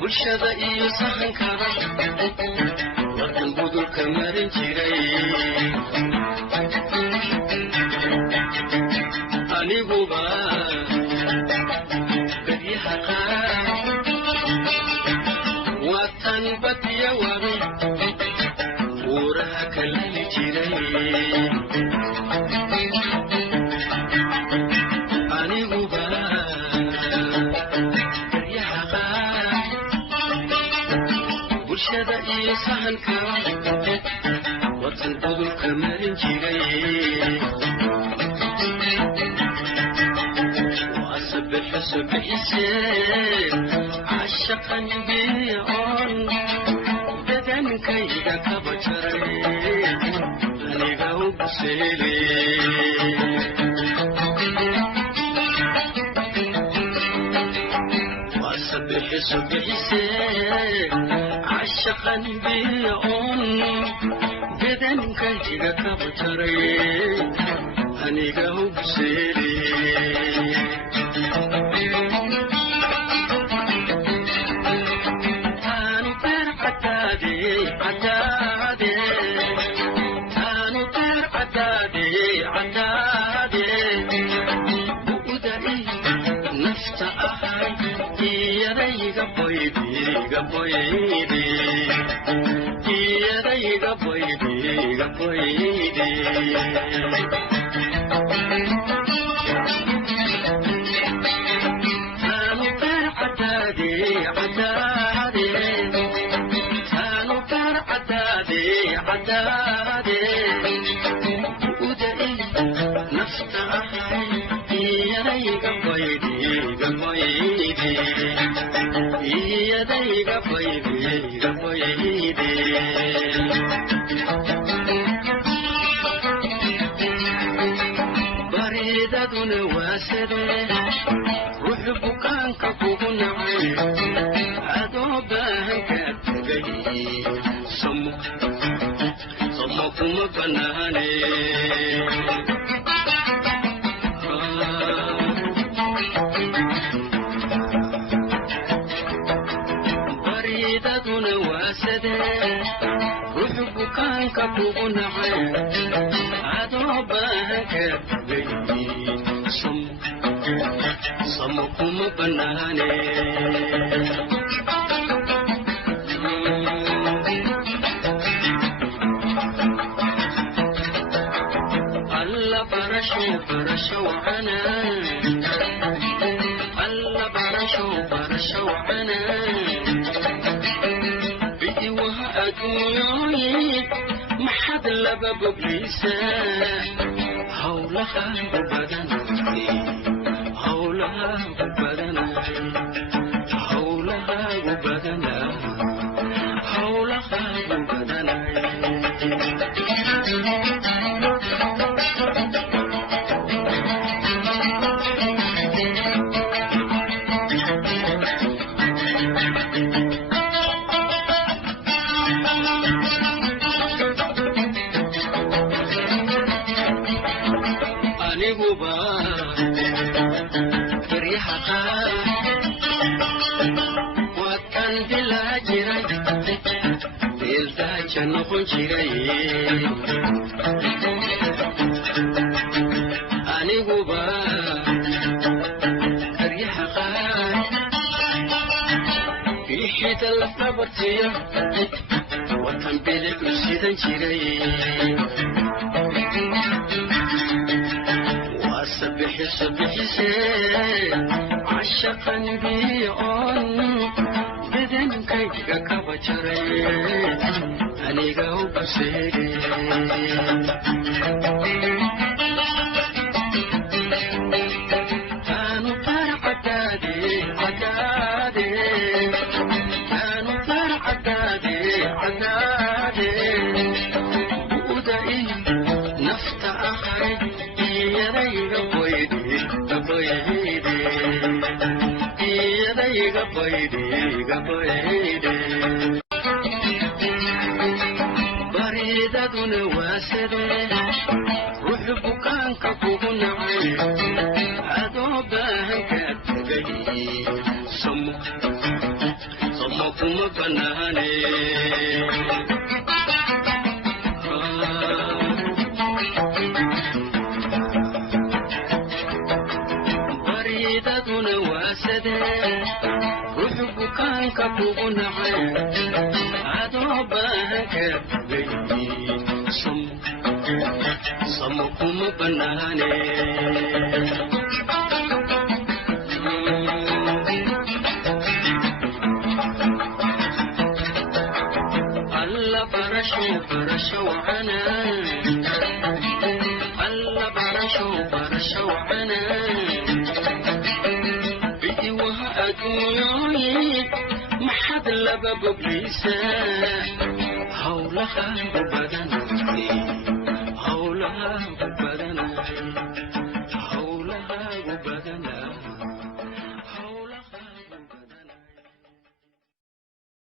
bulshada iyo sahankaba wadan budulka marin jiray aniguba badiyaha qaar watan badiya wabi buuraha kalali jiray aniguba badiyaha qaar bulshada iyo sahankaba wadan budulka marin jiray سبح يسير عشقني بيعون بدن كيدا كبشري أني قوب سيلي سبح يسير عشقني بيعون بدن كيدا كبشري أني قوب سيلي baridaduna waasade ruux bukaanka kugu nacay adoo baahanka tagay samo kuma banaane baridaduna waasade ruux bukaanka kugu nacay adoo baahanka tagay samo kuma banaane alla barasho ana alla barasho ana bidi waha adduunyoyi maxad laba boglisa hawlaha badanay aniguba noqon jiray aniguba aryaha qaar bixida la qabartiya watan bilig sidan jiray wasabih عشقني بيعون بدن كيك كبشري أني قوب سيري كانوا فرق عتادي كانوا فرق عتادي بودئي نفط أخري يري قبيدي baridaduna waasade ruux bukaanka kugu nacay adoo baahanka tagay banaane baridaduna waasade ruuxu bukaanka kugu nacay adoo baahanka samo kuma banaane برشو عنا الله برشو عنا بيدي وها أدوني ما حد لباب بليسا حولها بدن